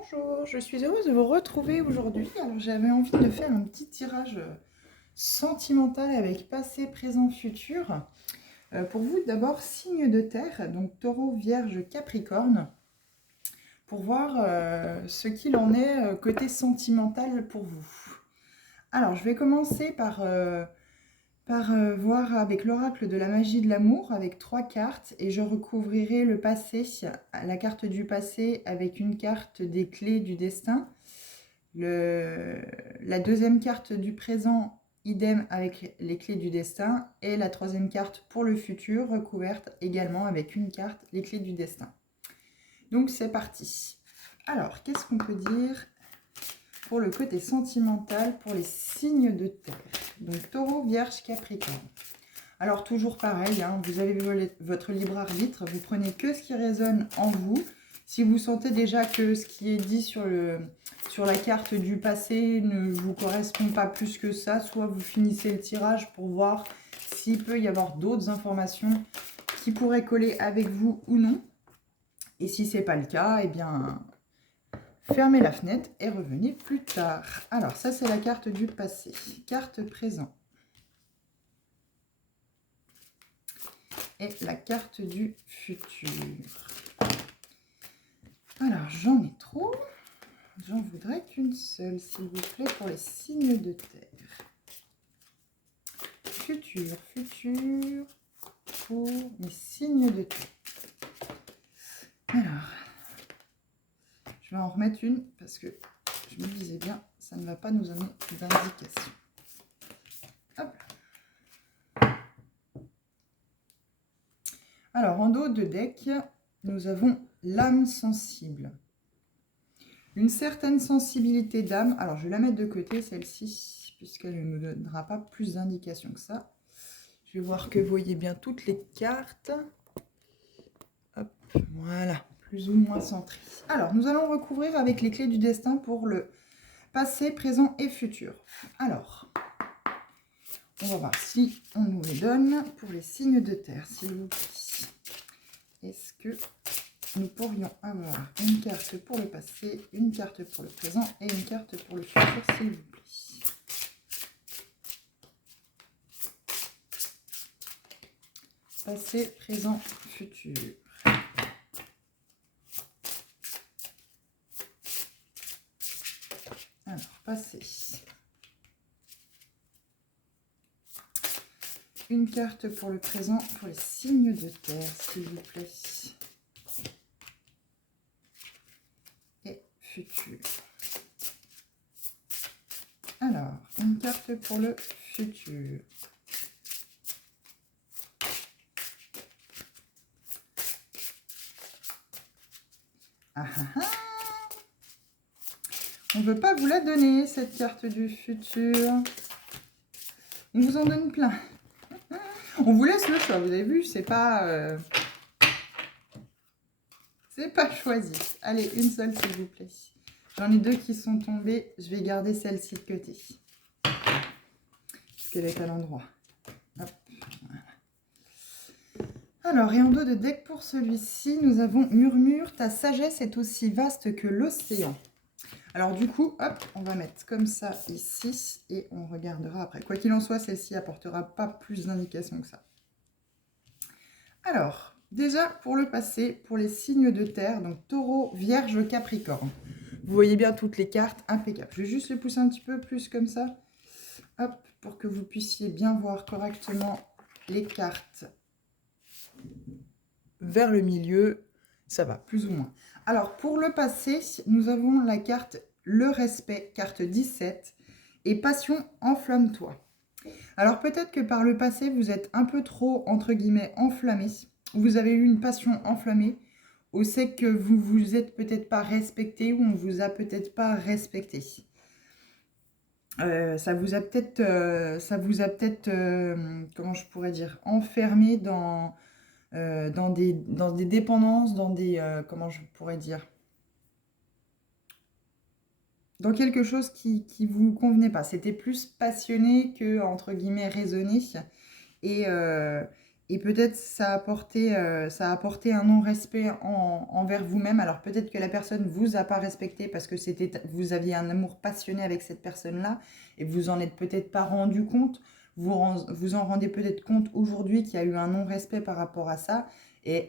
Bonjour, je suis heureuse de vous retrouver aujourd'hui. Alors j'avais envie de faire un petit tirage sentimental avec passé, présent, futur. Pour vous d'abord signe de terre, donc taureau, vierge, capricorne, pour voir ce qu'il en est côté sentimental pour vous. Alors je vais commencer par voir avec l'oracle de la magie de l'amour avec 3 cartes et je recouvrirai le passé, la carte du passé avec une carte des clés du destin. La deuxième carte du présent, idem avec les clés du destin. Et la troisième carte pour le futur, recouverte également avec une carte, les clés du destin. Donc c'est parti. Alors, qu'est-ce qu'on peut dire pour le côté sentimental pour les signes de terre? Donc taureau, vierge, capricorne. Alors toujours pareil, hein, vous avez votre libre arbitre, vous prenez que ce qui résonne en vous. Si vous sentez déjà que ce qui est dit sur la carte du passé ne vous correspond pas plus que ça, soit vous finissez le tirage pour voir s'il peut y avoir d'autres informations qui pourraient coller avec vous ou non. Et si ce n'est pas le cas, eh bien, fermez la fenêtre et revenez plus tard. Alors ça, c'est la carte du passé. Carte présent. Et la carte du futur. Alors, j'en ai trop. J'en voudrais qu'une seule, s'il vous plaît, pour les signes de terre. Futur, futur, pour les signes de terre. Alors, je vais en remettre une parce que je me disais bien, ça ne va pas nous amener d'indication. Hop. Alors, en dos de deck, nous avons l'âme sensible. Une certaine sensibilité d'âme. Alors, je vais la mettre de côté, celle-ci, puisqu'elle ne nous donnera pas plus d'indications que ça. Je vais voir que vous voyez bien toutes les cartes. Hop, voilà, plus ou moins centré. Alors, nous allons recouvrir avec les clés du destin pour le passé, présent et futur. Alors, on va voir si on nous les donne pour les signes de terre, s'il vous plaît. Est-ce que nous pourrions avoir une carte pour le passé, une carte pour le présent et une carte pour le futur, s'il vous plaît. Passé, présent, futur. Alors, passé. Une carte pour le présent, pour les signes de terre, s'il vous plaît. Et futur. Alors, une carte pour le futur. Ah ah ah. On ne veut pas vous la donner, cette carte du futur. On vous en donne plein. On vous laisse le choix, vous avez vu, c'est pas choisi. Allez, une seule, s'il vous plaît. J'en ai 2 qui sont tombées. Je vais garder celle-ci de côté. Parce qu'elle est à l'endroit. Hop, voilà. Alors, et en dos de deck pour celui-ci, nous avons Murmure, ta sagesse est aussi vaste que l'océan. Alors du coup, hop, on va mettre comme ça ici et on regardera après. Quoi qu'il en soit, celle-ci apportera pas plus d'indications que ça. Alors, déjà pour le passé, pour les signes de terre, donc taureau, vierge, capricorne. Vous voyez bien toutes les cartes, impeccable. Je vais juste les pousser un petit peu plus comme ça. Hop, pour que vous puissiez bien voir correctement les cartes vers le milieu. Ça va, plus ou moins. Alors, pour le passé, nous avons la carte Le Respect, carte 17, et Passion, enflamme-toi. Alors, peut-être que par le passé, vous êtes un peu trop, entre guillemets, enflammé. Vous avez eu une passion enflammée. Ou c'est que vous vous êtes peut-être pas respecté, ou on vous a peut-être pas respecté. Ça vous a peut-être, comment je pourrais dire, enfermé dans des dépendances, dans des, comment je pourrais dire, dans quelque chose qui vous convenait pas. C'était plus passionné que, entre guillemets, raisonné. Et, Et peut-être ça a apporté un non-respect envers vous-même. Alors peut-être que la personne ne vous a pas respecté parce que vous aviez un amour passionné avec cette personne-là et vous en êtes peut-être pas rendu compte. Vous en rendez peut-être compte aujourd'hui qu'il y a eu un non-respect par rapport à ça. Et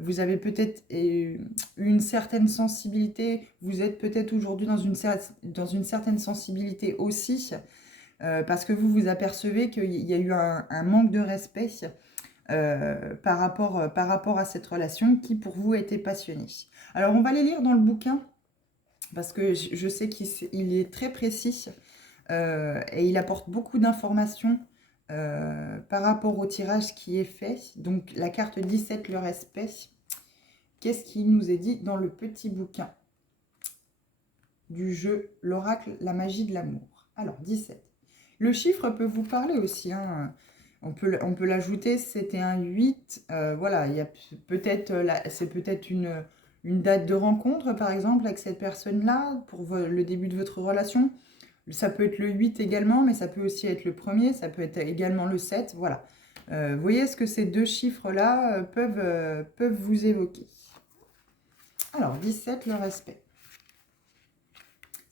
vous avez peut-être une certaine sensibilité. Vous êtes peut-être aujourd'hui dans une certaine sensibilité aussi. Parce que vous vous apercevez qu'il y a eu un manque de respect par rapport à cette relation qui pour vous était passionnée. Alors on va les lire dans le bouquin parce que je sais qu'il est très précis et il apporte beaucoup d'informations par rapport au tirage qui est fait. Donc la carte 17, le respect. Qu'est-ce qui nous est dit dans le petit bouquin du jeu, l'oracle, la magie de l'amour? Alors 17. Le chiffre peut vous parler aussi, hein. On peut l'ajouter, c'était un 8. Voilà, il y a peut-être, c'est peut-être une date de rencontre, par exemple, avec cette personne-là, pour le début de votre relation. Ça peut être le 8 également, mais ça peut aussi être le premier, ça peut être également le 7. Voilà. Vous voyez ce que ces deux chiffres-là peuvent vous évoquer. Alors, 17, le respect.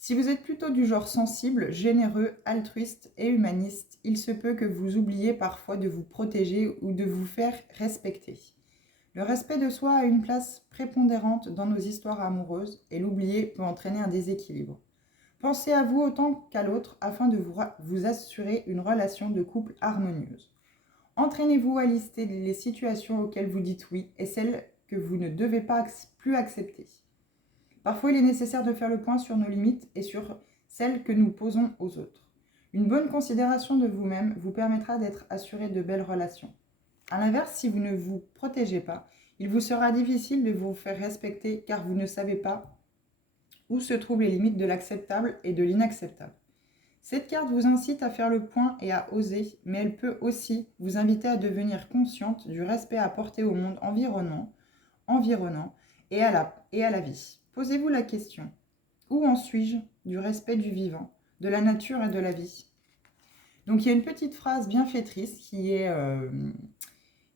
Si vous êtes plutôt du genre sensible, généreux, altruiste et humaniste, il se peut que vous oubliez parfois de vous protéger ou de vous faire respecter. Le respect de soi a une place prépondérante dans nos histoires amoureuses et l'oublier peut entraîner un déséquilibre. Pensez à vous autant qu'à l'autre afin de vous assurer une relation de couple harmonieuse. Entraînez-vous à lister les situations auxquelles vous dites oui et celles que vous ne devez pas plus accepter. Parfois, il est nécessaire de faire le point sur nos limites et sur celles que nous posons aux autres. Une bonne considération de vous-même vous permettra d'être assuré de belles relations. A l'inverse, si vous ne vous protégez pas, il vous sera difficile de vous faire respecter car vous ne savez pas où se trouvent les limites de l'acceptable et de l'inacceptable. Cette carte vous incite à faire le point et à oser, mais elle peut aussi vous inviter à devenir consciente du respect à apporter au monde environnant et à la vie. Posez-vous la question, où en suis-je du respect du vivant, de la nature et de la vie? Donc il y a une petite phrase bienfaitrice qui est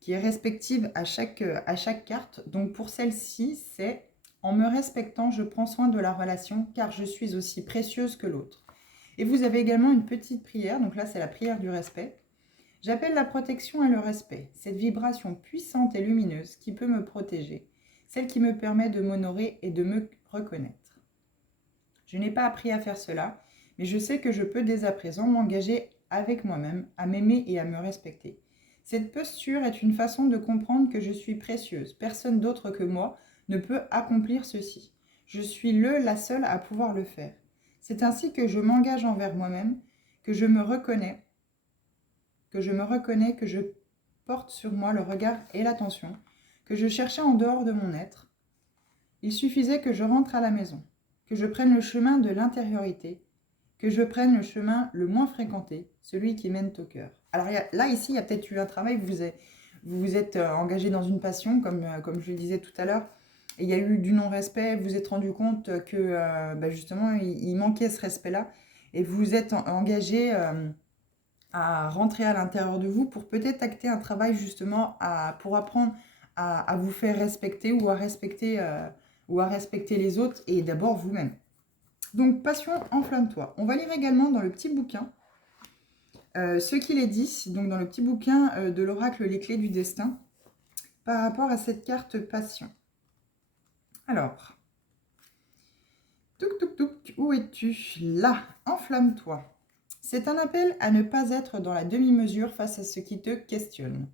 respective à chaque carte. Donc pour celle-ci, c'est « En me respectant, je prends soin de la relation car je suis aussi précieuse que l'autre ». Et vous avez également une petite prière, donc là c'est la prière du respect. « J'appelle la protection et le respect, cette vibration puissante et lumineuse qui peut me protéger, celle qui me permet de m'honorer et de me reconnaître. Je n'ai pas appris à faire cela, mais je sais que je peux dès à présent m'engager avec moi-même, à m'aimer et à me respecter. Cette posture est une façon de comprendre que je suis précieuse. Personne d'autre que moi ne peut accomplir ceci. Je suis la seule à pouvoir le faire. C'est ainsi que je m'engage envers moi-même, que je me reconnais, que je porte sur moi le regard et l'attention, que je cherchais en dehors de mon être. Il suffisait que je rentre à la maison, que je prenne le chemin de l'intériorité, que je prenne le chemin le moins fréquenté, celui qui mène au cœur. » Alors là, ici, il y a peut-être eu un travail, vous vous êtes engagé dans une passion, comme je le disais tout à l'heure, et il y a eu du non-respect, vous vous êtes rendu compte que justement, il manquait ce respect-là, et vous vous êtes engagé à rentrer à l'intérieur de vous pour peut-être acter un travail justement pour apprendre à vous faire respecter ou à respecter les autres et d'abord vous-même. Donc, passion, enflamme-toi. On va lire également dans le petit bouquin ce qu'il est dit, donc dans le petit bouquin de l'oracle Les Clés du Destin, par rapport à cette carte passion. Alors, où es-tu? Là, enflamme-toi. C'est un appel à ne pas être dans la demi-mesure face à ce qui te questionne.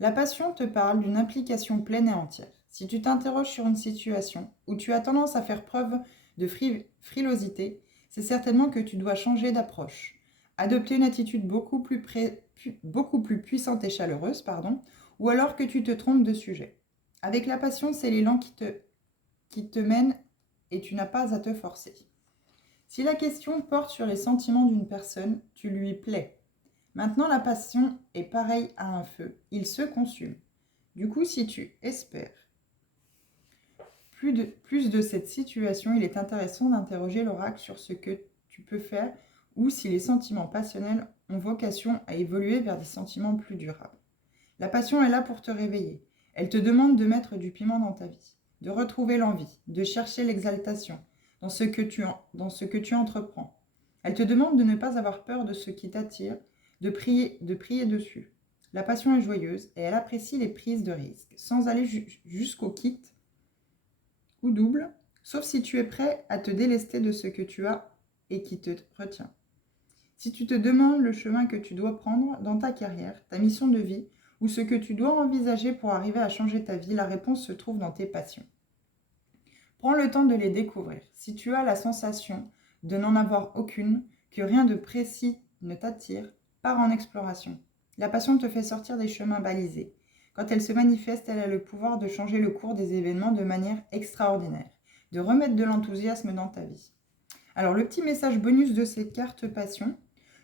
La passion te parle d'une implication pleine et entière. Si tu t'interroges sur une situation où tu as tendance à faire preuve de frilosité, c'est certainement que tu dois changer d'approche. Adopter une attitude beaucoup plus puissante et chaleureuse, ou alors que tu te trompes de sujet. Avec la passion, c'est l'élan qui te mène et tu n'as pas à te forcer. Si la question porte sur les sentiments d'une personne, tu lui plais. Maintenant, la passion est pareille à un feu, il se consume. Du coup, si tu espères plus de cette situation, il est intéressant d'interroger l'oracle sur ce que tu peux faire ou si les sentiments passionnels ont vocation à évoluer vers des sentiments plus durables. La passion est là pour te réveiller. Elle te demande de mettre du piment dans ta vie, de retrouver l'envie, de chercher l'exaltation dans ce que tu entreprends. Elle te demande de ne pas avoir peur de ce qui t'attire, de prier dessus. La passion est joyeuse et elle apprécie les prises de risques, sans aller jusqu'au quitte ou double, sauf si tu es prêt à te délester de ce que tu as et qui te retient. Si tu te demandes le chemin que tu dois prendre dans ta carrière, ta mission de vie, ou ce que tu dois envisager pour arriver à changer ta vie, la réponse se trouve dans tes passions. Prends le temps de les découvrir. Si tu as la sensation de n'en avoir aucune, que rien de précis ne t'attire, pars en exploration. La passion te fait sortir des chemins balisés. Quand elle se manifeste, elle a le pouvoir de changer le cours des événements de manière extraordinaire, de remettre de l'enthousiasme dans ta vie. Alors, le petit message bonus de cette carte passion,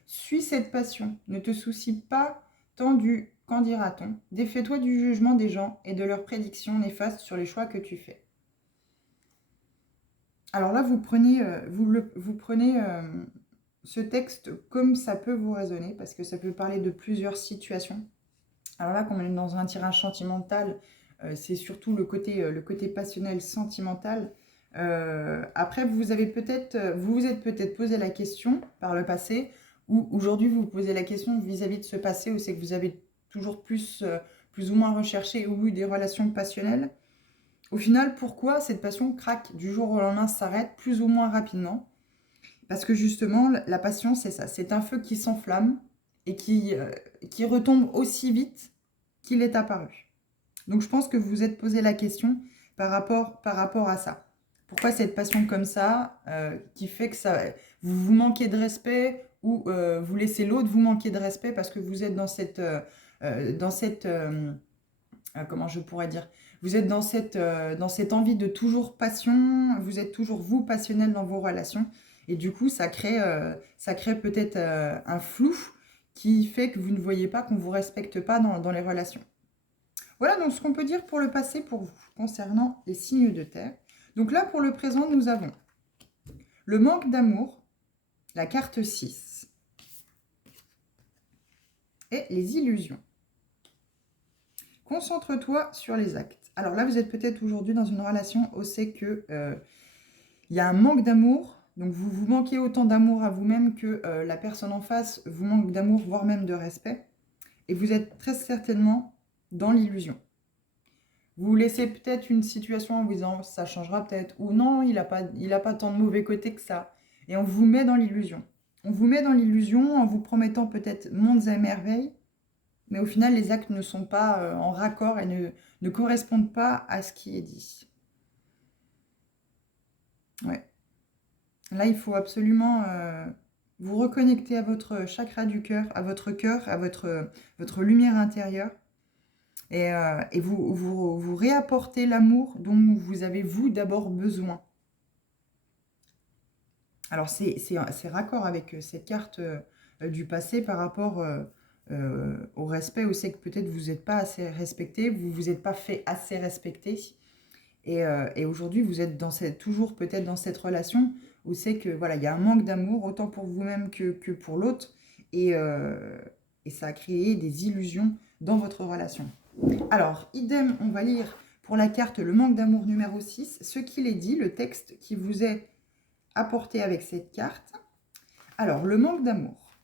suis cette passion, ne te soucie pas tant du « qu'en dira-t-on », défais-toi du jugement des gens et de leurs prédictions néfastes sur les choix que tu fais. Alors là, vous prenez ce texte comme ça peut vous résonner, parce que ça peut parler de plusieurs situations. Alors là, comme on est dans un tirage sentimental, c'est surtout le côté passionnel, sentimental. Après, vous vous êtes peut-être posé la question par le passé, ou aujourd'hui vous vous posez la question vis-à-vis de ce passé, où c'est que vous avez toujours plus ou moins recherché ou eu des relations passionnelles. Au final, pourquoi cette passion craque du jour au lendemain, s'arrête plus ou moins rapidement? Parce que justement, la passion, c'est ça. C'est un feu qui s'enflamme et qui retombe aussi vite qu'il est apparu. Donc je pense que vous vous êtes posé la question par rapport à ça. Pourquoi cette passion comme ça, qui fait que vous vous manquez de respect, ou vous laissez l'autre vous manquer de respect parce que vous êtes comment je pourrais dire, vous êtes dans cette envie de toujours passion, vous êtes toujours vous passionnel dans vos relations, et du coup ça crée peut-être un flou qui fait que vous ne voyez pas, qu'on ne vous respecte pas dans les relations. Voilà donc ce qu'on peut dire pour le passé pour vous, concernant les signes de terre. Donc là, pour le présent, nous avons le manque d'amour, la carte 6, et les illusions. Concentre-toi sur les actes. Alors là, vous êtes peut-être aujourd'hui dans une relation où c'est que il y a un manque d'amour, donc vous vous manquez autant d'amour à vous-même que la personne en face vous manque d'amour, voire même de respect, et vous êtes très certainement dans l'illusion. Vous laissez peut-être une situation en vous disant ça changera peut-être, ou non, il a pas tant de mauvais côtés que ça. Et on vous met dans l'illusion. On vous met dans l'illusion en vous promettant peut-être mondes et merveilles, mais au final, les actes ne sont pas en raccord et ne correspondent pas à ce qui est dit. Ouais. Là, il faut absolument vous reconnecter à votre chakra du cœur, à votre lumière intérieure. Et vous réapportez l'amour dont vous avez, vous, d'abord besoin. Alors, c'est raccord avec cette carte du passé par rapport au respect, où c'est que peut-être vous n'êtes pas assez respecté, vous ne vous êtes pas fait assez respecter. Et aujourd'hui, vous êtes toujours peut-être dans cette relation où c'est que voilà, il y a un manque d'amour, autant pour vous-même que pour l'autre. Et ça a créé des illusions dans votre relation. Alors, idem, on va lire pour la carte le manque d'amour numéro 6, ce qu'il est dit, le texte qui vous est apporté avec cette carte. Alors, le manque d'amour.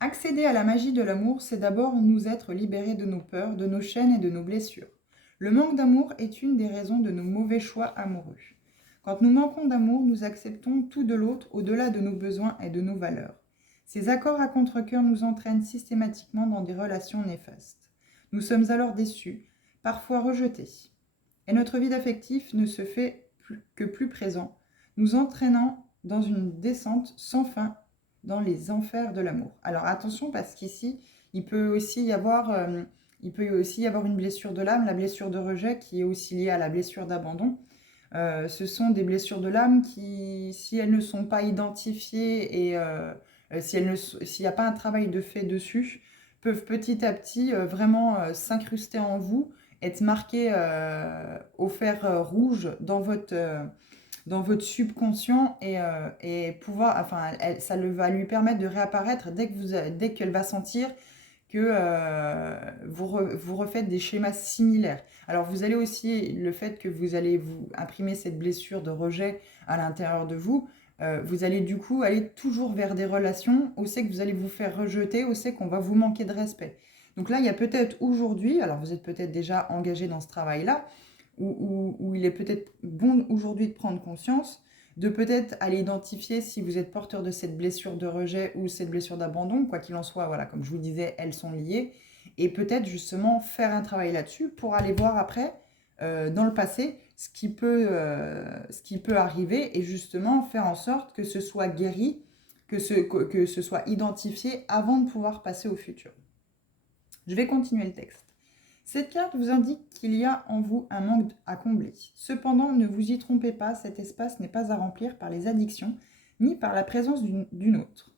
Accéder à la magie de l'amour, c'est d'abord nous être libérés de nos peurs, de nos chaînes et de nos blessures. Le manque d'amour est une des raisons de nos mauvais choix amoureux. Quand nous manquons d'amour, nous acceptons tout de l'autre au-delà de nos besoins et de nos valeurs. Ces accords à contre-cœur nous entraînent systématiquement dans des relations néfastes. Nous sommes alors déçus, parfois rejetés. Et notre vide affectif ne se fait que plus présent, nous entraînant dans une descente sans fin dans les enfers de l'amour. Alors attention, parce qu'ici, il peut aussi y avoir une blessure de l'âme, la blessure de rejet, qui est aussi liée à la blessure d'abandon. Ce sont des blessures de l'âme qui, si elles ne sont pas identifiées et s'il n'y a pas un travail de fait dessus, peuvent petit à petit vraiment s'incruster en vous, être marquées au fer rouge dans votre subconscient, et pouvoir, ça va lui permettre de réapparaître dès qu'elle va sentir que vous refaites des schémas similaires. Alors vous allez aussi, le fait que vous allez vous imprimer cette blessure de rejet à l'intérieur de vous, vous allez du coup aller toujours vers des relations où c'est que vous allez vous faire rejeter, où c'est qu'on va vous manquer de respect. Donc là, il y a peut-être aujourd'hui, alors vous êtes peut-être déjà engagé dans ce travail-là, où il est peut-être bon aujourd'hui de prendre conscience, de peut-être aller identifier si vous êtes porteur de cette blessure de rejet ou cette blessure d'abandon, quoi qu'il en soit, voilà, comme je vous disais, elles sont liées, et peut-être justement faire un travail là-dessus pour aller voir après, dans le passé, ce qui peut arriver, et justement faire en sorte que ce soit guéri, que ce soit identifié avant de pouvoir passer au futur. Je vais continuer le texte. Cette carte vous indique qu'il y a en vous un manque à combler. Cependant, ne vous y trompez pas, cet espace n'est pas à remplir par les addictions, ni par la présence d'une autre.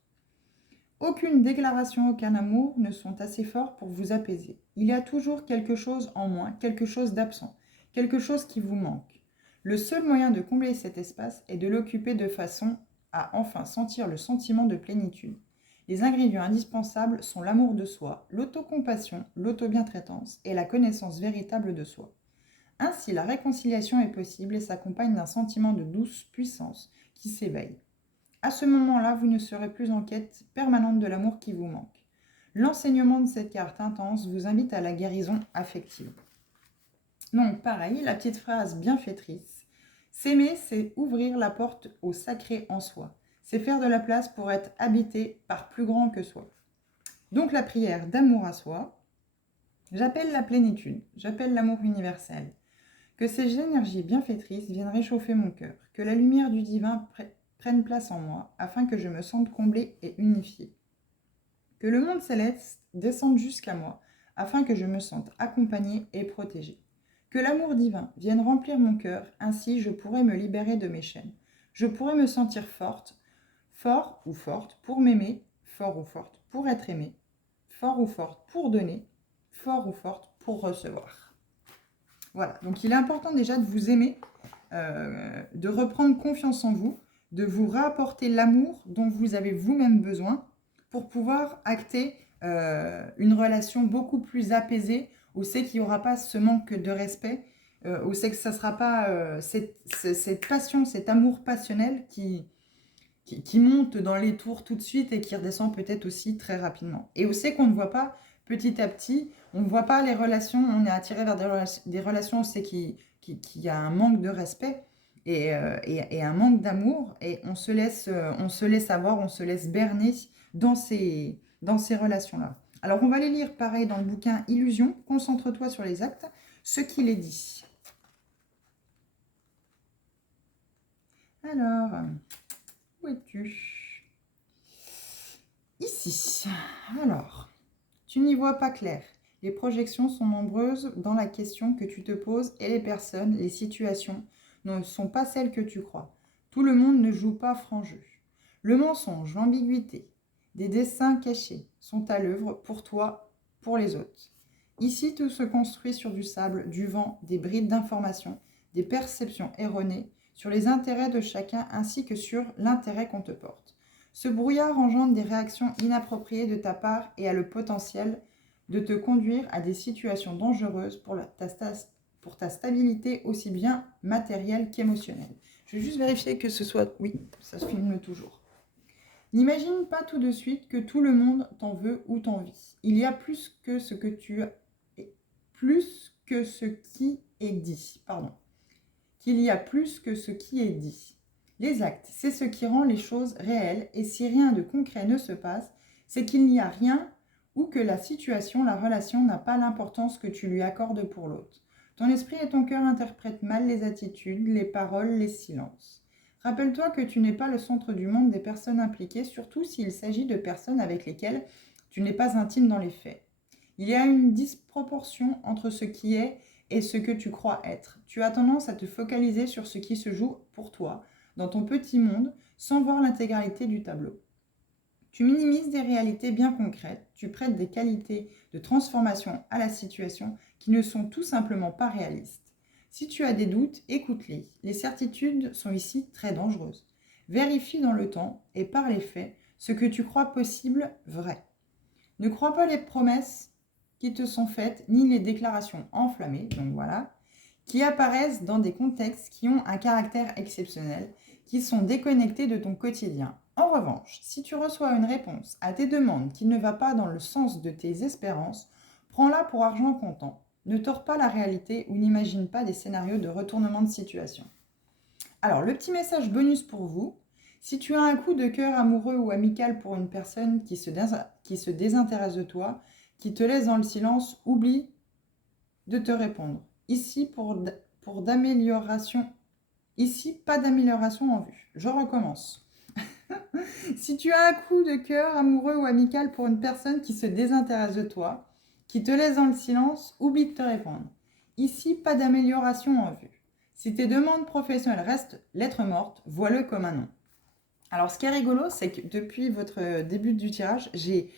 Aucune déclaration, aucun amour ne sont assez forts pour vous apaiser. Il y a toujours quelque chose en moins, quelque chose d'absent, quelque chose qui vous manque. Le seul moyen de combler cet espace est de l'occuper de façon à enfin sentir le sentiment de plénitude. Les ingrédients indispensables sont l'amour de soi, l'autocompassion, l'auto-bientraitance et la connaissance véritable de soi. Ainsi, la réconciliation est possible et s'accompagne d'un sentiment de douce puissance qui s'éveille. À ce moment-là, vous ne serez plus en quête permanente de l'amour qui vous manque. L'enseignement de cette carte intense vous invite à la guérison affective. Donc, pareil, la petite phrase bienfaitrice. S'aimer, c'est ouvrir la porte au sacré en soi. C'est faire de la place pour être habité par plus grand que soi. Donc la prière d'amour à soi, j'appelle la plénitude, j'appelle l'amour universel. Que ces énergies bienfaitrices viennent réchauffer mon cœur, que la lumière du divin prenne place en moi, afin que je me sente comblée et unifiée. Que le monde céleste descende jusqu'à moi, afin que je me sente accompagnée et protégée. Que l'amour divin vienne remplir mon cœur, ainsi je pourrai me libérer de mes chaînes. Je pourrai me sentir forte, fort ou forte pour m'aimer, fort ou forte pour être aimée, fort ou forte pour donner, fort ou forte pour recevoir. Voilà, donc il est important déjà de vous aimer, de reprendre confiance en vous, de vous rapporter l'amour dont vous avez vous-même besoin pour pouvoir acter une relation beaucoup plus apaisée, où c'est qu'il n'y aura pas ce manque de respect, où c'est que ça ne sera pas cette passion, cet amour passionnel qui monte dans les tours tout de suite et qui redescend peut-être aussi très rapidement. Et où c'est qu'on ne voit pas petit à petit, on ne voit pas les relations, on est attiré vers des relations où c'est qu'il y a un manque de respect et un manque d'amour, et on se laisse avoir, on se laisse berner dans ces relations-là. Alors on va les lire pareil dans le bouquin Illusion, concentre-toi sur les actes, ce qu'il est dit. Alors, où es-tu? Ici. Alors, tu n'y vois pas clair. Les projections sont nombreuses dans la question que tu te poses et les personnes, les situations ne sont pas celles que tu crois. Tout le monde ne joue pas franc jeu. Le mensonge, l'ambiguïté, des dessins cachés sont à l'œuvre pour toi, pour les autres. Ici, tout se construit sur du sable, du vent, des brides d'informations, des perceptions erronées sur les intérêts de chacun ainsi que sur l'intérêt qu'on te porte. Ce brouillard engendre des réactions inappropriées de ta part et a le potentiel de te conduire à des situations dangereuses pour ta stabilité aussi bien matérielle qu'émotionnelle. Je vais juste vérifier que ce soit... Oui, ça se filme toujours. N'imagine pas tout de suite que tout le monde t'en veut ou t'envie. Il y a plus que ce que plus que ce qui est dit. Qu'il y a plus que ce qui est dit. Les actes, c'est ce qui rend les choses réelles, et si rien de concret ne se passe, c'est qu'il n'y a rien ou que la situation, la relation n'a pas l'importance que tu lui accordes pour l'autre. Ton esprit et ton cœur interprètent mal les attitudes, les paroles, les silences. Rappelle-toi que tu n'es pas le centre du monde des personnes impliquées, surtout s'il s'agit de personnes avec lesquelles tu n'es pas intime dans les faits. Il y a une disproportion entre ce qui est et ce que tu crois être. Tu as tendance à te focaliser sur ce qui se joue pour toi, dans ton petit monde, sans voir l'intégralité du tableau. Tu minimises des réalités bien concrètes, tu prêtes des qualités de transformation à la situation qui ne sont tout simplement pas réalistes. Si tu as des doutes, écoute-les. Les certitudes sont ici très dangereuses. Vérifie dans le temps et par les faits ce que tu crois possible vrai. Ne crois pas les promesses qui te sont faites, ni les déclarations enflammées, donc voilà, qui apparaissent dans des contextes qui ont un caractère exceptionnel, qui sont déconnectés de ton quotidien. En revanche, si tu reçois une réponse à tes demandes qui ne va pas dans le sens de tes espérances, prends-la pour argent comptant. Ne tords pas la réalité ou n'imagine pas des scénarios de retournement de situation. Alors, le petit message bonus pour vous, si tu as un coup de cœur amoureux ou amical pour une personne qui se désintéresse de toi, qui te laisse dans le silence, oublie de te répondre. Ici, pour d'amélioration. Ici, pas d'amélioration en vue. Je recommence. Si tu as un coup de cœur amoureux ou amical pour une personne qui se désintéresse de toi, qui te laisse dans le silence, oublie de te répondre. Ici, pas d'amélioration en vue. Si tes demandes professionnelles restent lettre morte, vois-le comme un non. Alors, ce qui est rigolo, c'est que depuis votre début du tirage, j'ai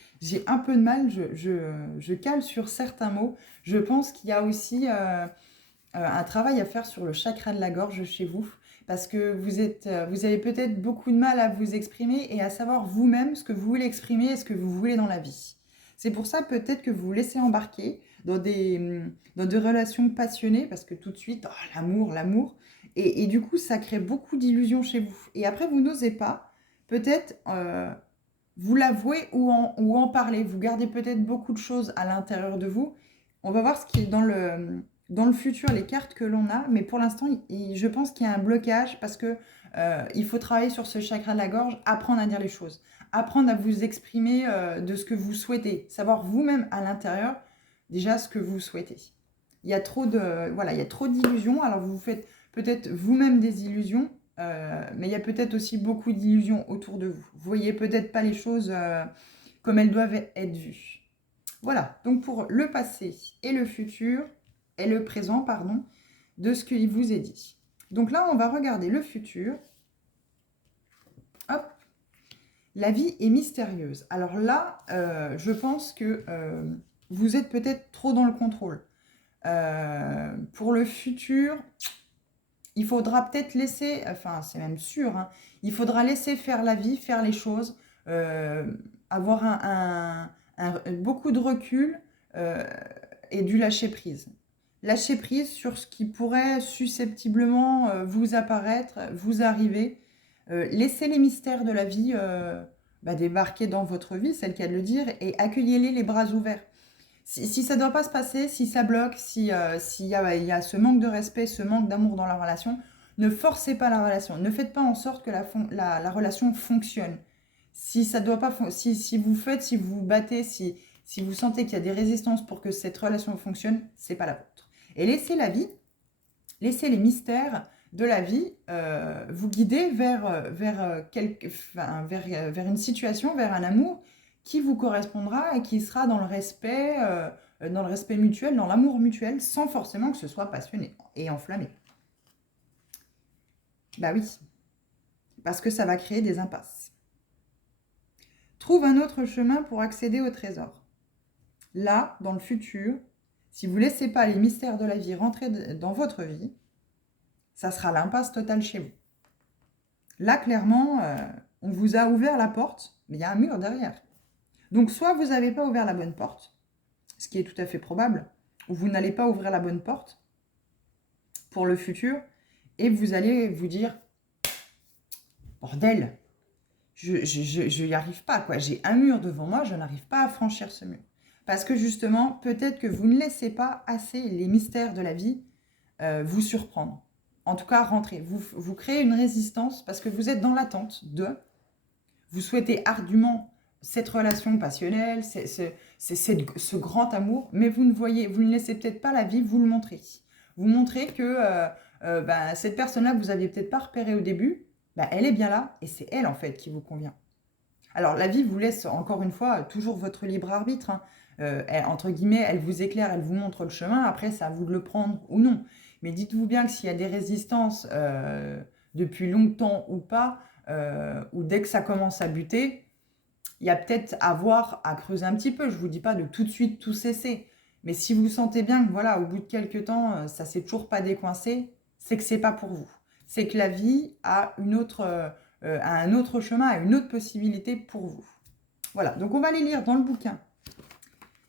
un peu de mal, je cale sur certains mots. Je pense qu'il y a aussi un travail à faire sur le chakra de la gorge chez vous, parce que vous avez peut-être beaucoup de mal à vous exprimer et à savoir vous-même ce que vous voulez exprimer et ce que vous voulez dans la vie. C'est pour ça peut-être que vous vous laissez embarquer dans des relations passionnées, parce que tout de suite, oh, l'amour, l'amour. Et du coup, ça crée beaucoup d'illusions chez vous. Et après, vous n'osez pas, peut-être, vous l'avouer ou en parler. Vous gardez peut-être beaucoup de choses à l'intérieur de vous. On va voir ce qui est dans le futur, les cartes que l'on a. Mais pour l'instant, je pense qu'il y a un blocage parce que il faut travailler sur ce chakra de la gorge, apprendre à dire les choses, apprendre à vous exprimer de ce que vous souhaitez, savoir vous-même à l'intérieur déjà ce que vous souhaitez. Il y a trop d'illusions. Alors vous faites peut-être vous-même des illusions, mais il y a peut-être aussi beaucoup d'illusions autour de vous. Vous voyez peut-être pas les choses comme elles doivent être vues. Voilà, donc pour le passé et le futur, et le présent, pardon, de ce qu'il vous est dit. Donc là, on va regarder le futur. Hop. La vie est mystérieuse. Alors là, je pense que vous êtes peut-être trop dans le contrôle. Pour le futur, il faudra peut-être laisser, enfin c'est même sûr, hein, il faudra laisser faire la vie, faire les choses, avoir beaucoup de recul et du lâcher prise. Lâcher prise sur ce qui pourrait susceptiblement vous apparaître, vous arriver. Laissez les mystères de la vie débarquer dans votre vie, c'est le cas de le dire, et accueillez-les les bras ouverts. Si ça ne doit pas se passer, si ça bloque, s'il y a ce manque de respect, ce manque d'amour dans la relation, ne forcez pas la relation. Ne faites pas en sorte que la relation fonctionne. Si ça doit pas, si vous vous battez, si vous sentez qu'il y a des résistances pour que cette relation fonctionne, c'est pas la vôtre. Et laissez la vie, laissez les mystères de la vie vous guider vers une situation, vers un amour qui vous correspondra et qui sera dans le respect mutuel, dans l'amour mutuel, sans forcément que ce soit passionné et enflammé. Bah oui, parce que ça va créer des impasses. Trouve un autre chemin pour accéder au trésor. Là, dans le futur, si vous ne laissez pas les mystères de la vie rentrer dans votre vie, ça sera l'impasse totale chez vous. Là, clairement, on vous a ouvert la porte, mais il y a un mur derrière. Donc, soit vous n'avez pas ouvert la bonne porte, ce qui est tout à fait probable, ou vous n'allez pas ouvrir la bonne porte pour le futur, et vous allez vous dire « Bordel, je n'y arrive pas, quoi. J'ai un mur devant moi, je n'arrive pas à franchir ce mur. » Parce que justement, peut-être que vous ne laissez pas assez les mystères de la vie vous surprendre. En tout cas, rentrez. Vous créez une résistance parce que vous êtes dans l'attente vous souhaitez ardument cette relation passionnelle, ce grand amour, mais vous ne laissez peut-être pas la vie vous le montrer. Vous montrez que cette personne-là que vous n'aviez peut-être pas repérée au début, elle est bien là et c'est elle en fait qui vous convient. Alors la vie vous laisse encore une fois toujours votre libre arbitre. Hein. Entre guillemets, elle vous éclaire, elle vous montre le chemin. Après, c'est à vous de le prendre ou non. Mais dites-vous bien que s'il y a des résistances depuis longtemps ou pas, ou dès que ça commence à buter, il y a peut-être à voir, à creuser un petit peu. Je ne vous dis pas de tout de suite tout cesser. Mais si vous sentez bien que voilà, au bout de quelques temps, ça ne s'est toujours pas décoincé, c'est que ce n'est pas pour vous. C'est que la vie a un autre chemin, a une autre possibilité pour vous. Voilà, donc on va aller lire dans le bouquin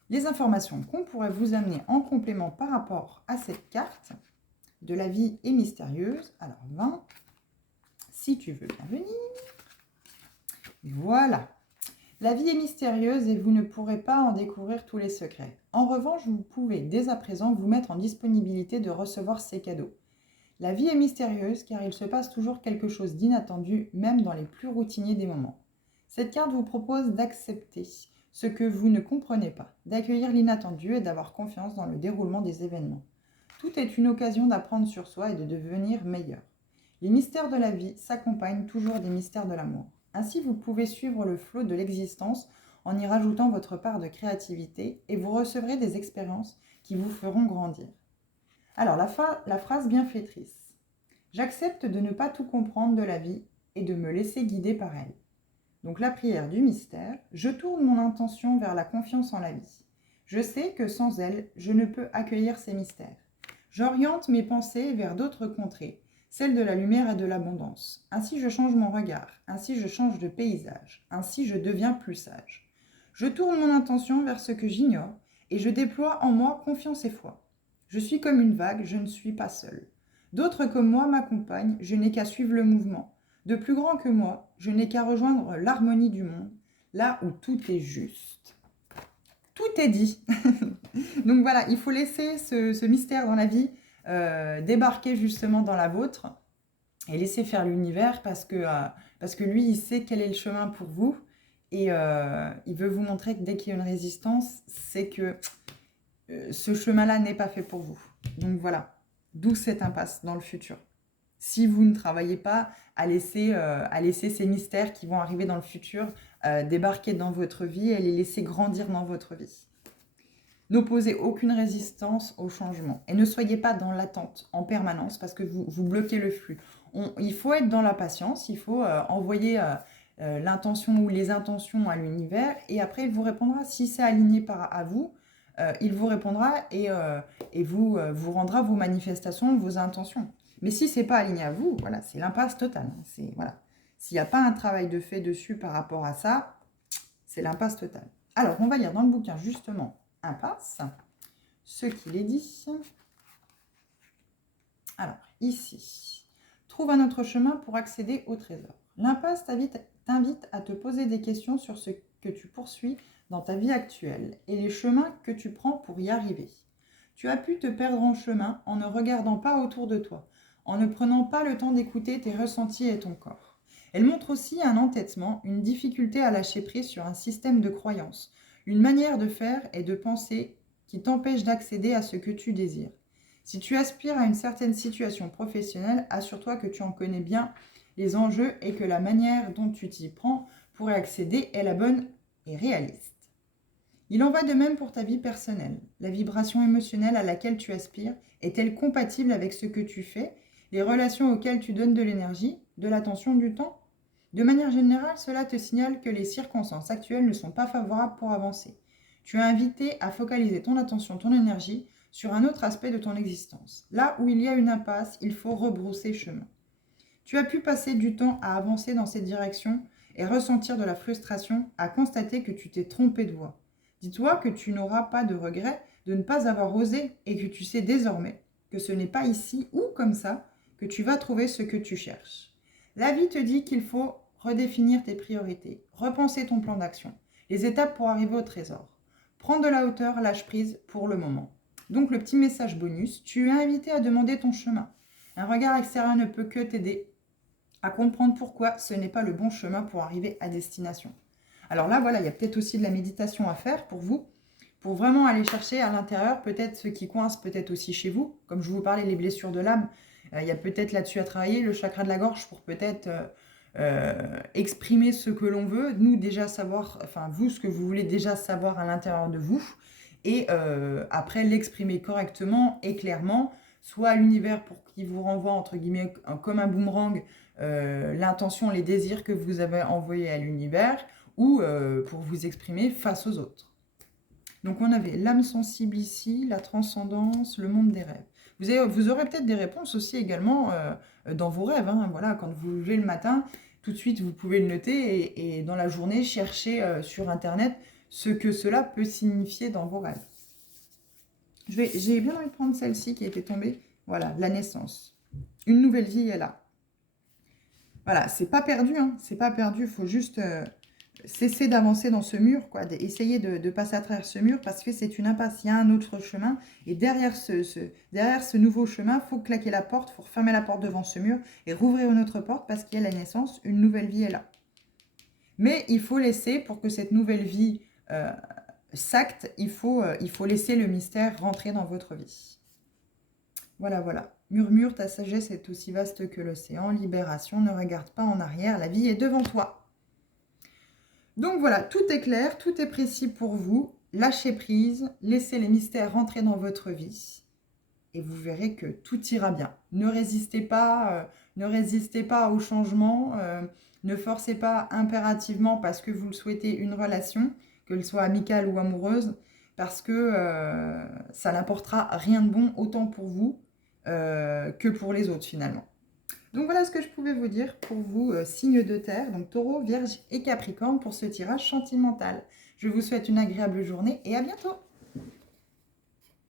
Les informations qu'on pourrait vous amener en complément par rapport à cette carte de la vie est mystérieuse. Alors 20, si tu veux bien venir. Voilà. La vie est mystérieuse et vous ne pourrez pas en découvrir tous les secrets. En revanche, vous pouvez dès à présent vous mettre en disponibilité de recevoir ces cadeaux. La vie est mystérieuse car il se passe toujours quelque chose d'inattendu, même dans les plus routiniers des moments. Cette carte vous propose d'accepter ce que vous ne comprenez pas, d'accueillir l'inattendu et d'avoir confiance dans le déroulement des événements. Tout est une occasion d'apprendre sur soi et de devenir meilleur. Les mystères de la vie s'accompagnent toujours des mystères de l'amour. Ainsi, vous pouvez suivre le flot de l'existence en y rajoutant votre part de créativité et vous recevrez des expériences qui vous feront grandir. Alors, la phrase bienfaitrice. J'accepte de ne pas tout comprendre de la vie et de me laisser guider par elle. Donc, la prière du mystère. Je tourne mon intention vers la confiance en la vie. Je sais que sans elle, je ne peux accueillir ces mystères. J'oriente mes pensées vers d'autres contrées, celle de la lumière et de l'abondance. Ainsi je change mon regard, ainsi je change de paysage, ainsi je deviens plus sage. Je tourne mon intention vers ce que j'ignore et je déploie en moi confiance et foi. Je suis comme une vague, je ne suis pas seule. D'autres comme moi m'accompagnent, je n'ai qu'à suivre le mouvement. De plus grand que moi, je n'ai qu'à rejoindre l'harmonie du monde, là où tout est juste. Tout est dit. Donc voilà, il faut laisser ce mystère dans la vie débarquer justement dans la vôtre et laisser faire l'univers parce que lui, il sait quel est le chemin pour vous et il veut vous montrer que dès qu'il y a une résistance, c'est que ce chemin-là n'est pas fait pour vous. Donc voilà, d'où cette impasse dans le futur. Si vous ne travaillez pas à laisser ces mystères qui vont arriver dans le futur débarquer dans votre vie et les laisser grandir dans votre vie. N'opposez aucune résistance au changement et ne soyez pas dans l'attente en permanence parce que vous bloquez le flux. Il faut être dans la patience, il faut envoyer l'intention ou les intentions à l'univers et après il vous répondra. Si c'est aligné à vous, il vous répondra et vous rendra vos manifestations, vos intentions. Mais si c'est pas aligné à vous, voilà, c'est l'impasse totale. Voilà. S'il n'y a pas un travail de fait dessus par rapport à ça, c'est l'impasse totale. Alors, on va lire dans le bouquin justement impasse, ce qu'il est dit. Alors, ici, trouve un autre chemin pour accéder au trésor. L'impasse t'invite à te poser des questions sur ce que tu poursuis dans ta vie actuelle et les chemins que tu prends pour y arriver. Tu as pu te perdre en chemin en ne regardant pas autour de toi, en ne prenant pas le temps d'écouter tes ressentis et ton corps. Elle montre aussi un entêtement, une difficulté à lâcher prise sur un système de croyances, une manière de faire et de penser qui t'empêche d'accéder à ce que tu désires. Si tu aspires à une certaine situation professionnelle, assure-toi que tu en connais bien les enjeux et que la manière dont tu t'y prends pour y accéder est la bonne et réaliste. Il en va de même pour ta vie personnelle. La vibration émotionnelle à laquelle tu aspires est-elle compatible avec ce que tu fais, les relations auxquelles tu donnes de l'énergie, de l'attention, du temps ? De manière générale, cela te signale que les circonstances actuelles ne sont pas favorables pour avancer. Tu es invité à focaliser ton attention, ton énergie sur un autre aspect de ton existence. Là où il y a une impasse, il faut rebrousser chemin. Tu as pu passer du temps à avancer dans cette direction et ressentir de la frustration à constater que tu t'es trompé de voie. Dis-toi que tu n'auras pas de regret de ne pas avoir osé et que tu sais désormais que ce n'est pas ici ou comme ça que tu vas trouver ce que tu cherches. La vie te dit qu'il faut redéfinir tes priorités, repenser ton plan d'action, les étapes pour arriver au trésor. Prends de la hauteur, lâche prise pour le moment. Donc le petit message bonus, tu es invité à demander ton chemin. Un regard extérieur ne peut que t'aider à comprendre pourquoi ce n'est pas le bon chemin pour arriver à destination. Alors là, voilà, il y a peut-être aussi de la méditation à faire pour vous, pour vraiment aller chercher à l'intérieur, peut-être ce qui coince, peut-être aussi chez vous. Comme je vous parlais, les blessures de l'âme, il y a peut-être là-dessus à travailler, le chakra de la gorge pour peut-être exprimer ce que l'on veut, nous déjà savoir, enfin vous, ce que vous voulez déjà savoir à l'intérieur de vous, et après l'exprimer correctement et clairement, soit à l'univers pour qu'il vous renvoie, entre guillemets, comme un boomerang, l'intention, les désirs que vous avez envoyés à l'univers, ou pour vous exprimer face aux autres. Donc on avait l'âme sensible ici, la transcendance, le monde des rêves. Vous aurez peut-être des réponses aussi également dans vos rêves. Hein, voilà, quand vous levez le matin, tout de suite vous pouvez le noter et dans la journée chercher sur internet ce que cela peut signifier dans vos rêves. J'ai bien envie de prendre celle-ci qui était tombée. Voilà, la naissance. Une nouvelle vie est là. Voilà, c'est pas perdu, hein, c'est pas perdu. Il faut juste cesser d'avancer dans ce mur, quoi. Essayer de passer à travers ce mur parce que c'est une impasse. Il y a un autre chemin. Et derrière ce nouveau chemin, il faut claquer la porte, il faut refermer la porte devant ce mur et rouvrir une autre porte parce qu'il y a la naissance, une nouvelle vie est là. Mais il faut laisser, pour que cette nouvelle vie s'acte, il faut laisser le mystère rentrer dans votre vie. Voilà, voilà. Murmure, ta sagesse est aussi vaste que l'océan. Libération, ne regarde pas en arrière, la vie est devant toi. Donc voilà, tout est clair, tout est précis pour vous. Lâchez prise, laissez les mystères rentrer dans votre vie. Et vous verrez que tout ira bien. Ne résistez pas au changement. Ne forcez pas impérativement parce que vous le souhaitez une relation, qu'elle soit amicale ou amoureuse, parce que ça n'apportera rien de bon autant pour vous que pour les autres finalement. Donc voilà ce que je pouvais vous dire pour vous, signes de terre, donc Taureau, Vierge et Capricorne pour ce tirage sentimental. Je vous souhaite une agréable journée et à bientôt.